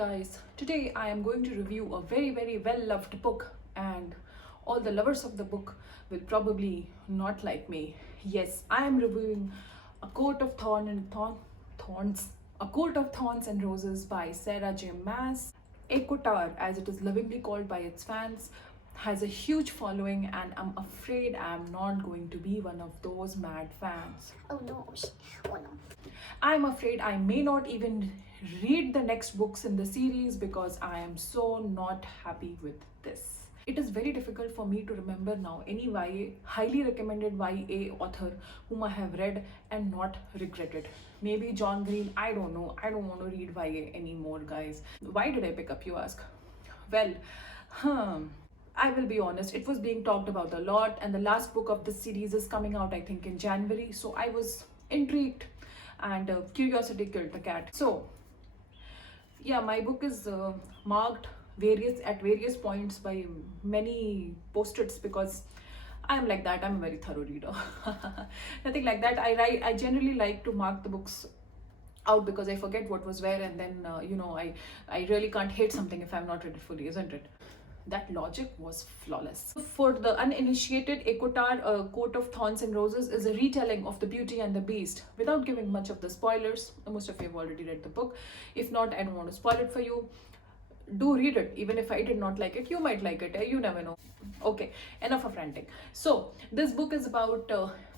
guys, today I am going to review a very well loved book, and all the lovers of the book will probably not like me. Yes, I am reviewing A Coat of Thorns, A Coat of Thorns and Roses by Sarah J. Maas. Ekotar, as it is lovingly called by its fans, has a huge following, and I'm afraid I'm not going to be one of those mad fans. Oh no. Oh no. I'm afraid I may not even read the next books in the series because I am so not happy with this. It is very difficult for me to remember now any highly recommended YA author whom I have read and not regretted. Maybe John Green, I don't know. I don't want to read YA anymore, guys. Why did I pick up, you ask? Well, I will be honest, it was being talked about a lot, and the last book of this series is coming out, I think, in January. So I was intrigued, and curiosity killed the cat. So yeah, my book is marked at various points by many post-its because I'm like that. I'm a very thorough reader. Nothing like that. I generally like to mark the books out because I forget what was where, and then I really can't hate something if I'm not read it fully, isn't it? That logic was flawless. For the uninitiated, Ekotar, A Coat of Thorns and Roses is a retelling of The Beauty and the Beast. Without giving much of the spoilers, most of you have already read the book. If not, I don't want to spoil it for you. Do read it. Even if I did not like it, you might like it. You never know. Okay, enough of ranting. So, this book is about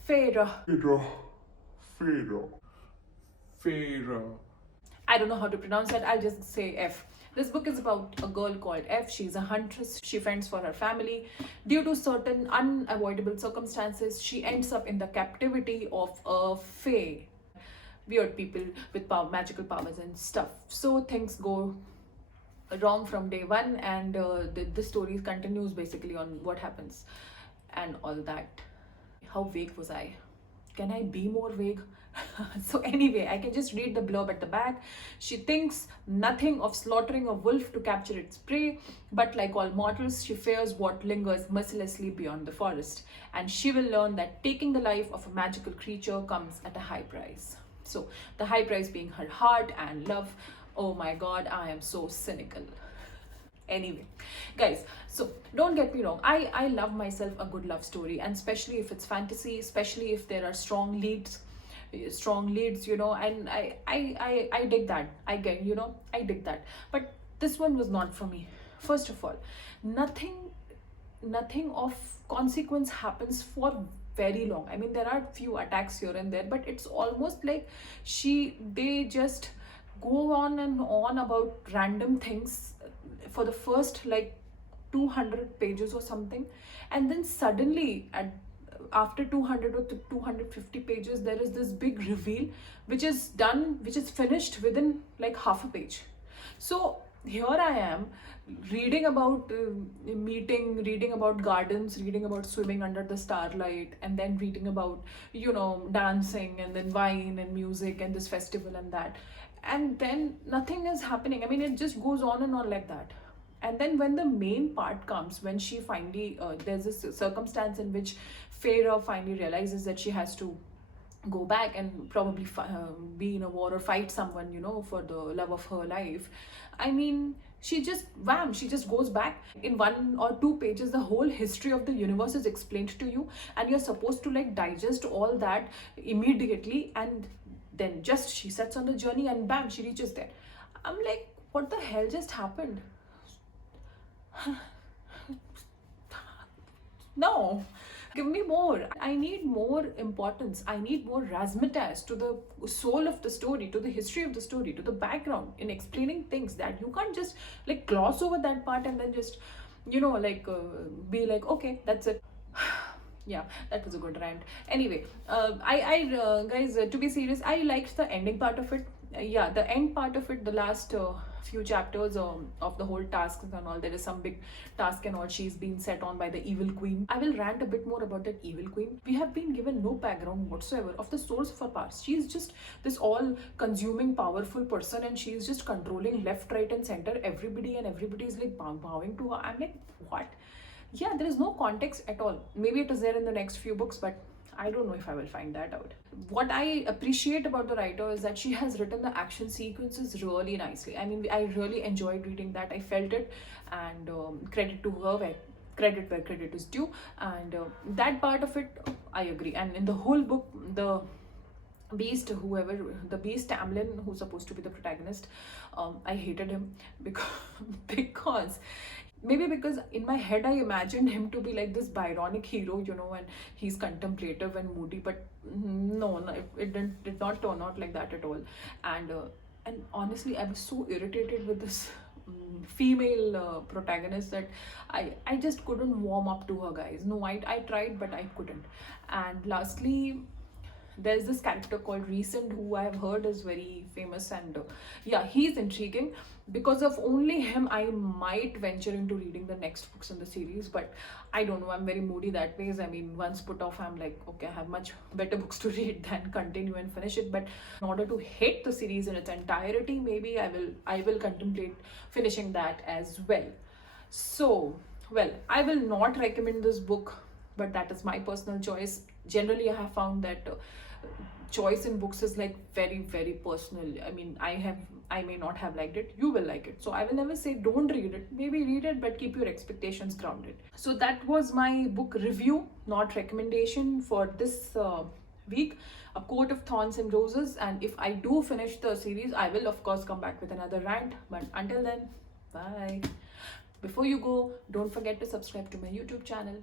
Feyre. I don't know how to pronounce that. I'll just say F. This book is about a girl called F. She's a huntress. She fends for her family. Due to certain unavoidable circumstances, she ends up in the captivity of a fae. Weird people with magical powers and stuff. So things go wrong from day one, and the story continues basically on what happens and all that. How vague was I? Can I be more vague? So anyway, I can just read the blurb at the back. She thinks nothing of slaughtering a wolf to capture its prey, but like all mortals, she fears what lingers mercilessly beyond the forest, and she will learn that taking the life of a magical creature comes at a high price. So the high price being her heart and love. Oh my god, I am so cynical. Anyway, guys, so don't get me wrong, I love myself a good love story, and especially if it's fantasy, especially if there are strong leads, and I dig that. I dig that. But this one was not for me. First of all, nothing of consequence happens for very long. I mean, there are few attacks here and there, but it's almost like they just go on and on about random things for the first like 200 pages or something, and then suddenly after 200 or 250 pages there is this big reveal which is finished within like half a page. So here I am reading about reading about gardens, reading about swimming under the starlight, and then reading about dancing, and then wine and music and this festival and that, and then nothing is happening. I mean, it just goes on and on like that. And then when the main part comes, when she finally there's this circumstance in which Feyre finally realizes that she has to go back and probably be in a war or fight someone, for the love of her life. I mean, she just goes back. In 1 or 2 pages, the whole history of the universe is explained to you, and you're supposed to like digest all that immediately, and then just she sets on the journey and bam, she reaches there. I'm like, what the hell just happened? No, give me more. I need more importance. I need more razzmatazz to the soul of the story, to the history of the story, to the background, in explaining things that you can't just like gloss over that part and then just be like, okay, that's it. Yeah, that was a good rant. Anyway, guys, to be serious, I liked the ending part of it. Yeah, the end part of it, the last few chapters of the whole tasks and all, there is some big task and all. She's been set on by the evil queen. I will rant a bit more about that evil queen. We have been given no background whatsoever of the source of her powers. She's just this all consuming powerful person, and she's just controlling left, right and center everybody, and everybody is like bowing to her. I'm like, what? Yeah, there is no context at all. Maybe it is there in the next few books, but I don't know if I will find that out. What I appreciate about the writer is that she has written the action sequences really nicely. I mean, I really enjoyed reading that. I felt it, and credit to her where credit is due. And that part of it, I agree. And in the whole book, the beast Tamlin, who's supposed to be the protagonist, I hated him because because maybe because in my head I imagined him to be like this Byronic hero, and he's contemplative and moody, but no, it did not turn out like that at all. And honestly, I was so irritated with this female protagonist that I just couldn't warm up to her, guys. No, I tried, but I couldn't. And lastly, there's this character called Recent who I've heard is very famous, and yeah, he's intriguing. Because of only him, I might venture into reading the next books in the series, but I don't know. I'm very moody that ways. I mean, once put off, I'm like, okay, I have much better books to read than continue and finish it. But in order to hate the series in its entirety, maybe I will contemplate finishing that as well. So, well, I will not recommend this book, but that is my personal choice. Generally, I have found that choice in books is like very, very personal. I mean, I may not have liked it, you will like it. So I will never say don't read it. Maybe read it, but keep your expectations grounded. So that was my book review, not recommendation, for this week. A Coat of Thorns and Roses. And if I do finish the series, I will of course come back with another rant. But until then, bye. Before you go, don't forget to subscribe to my YouTube channel.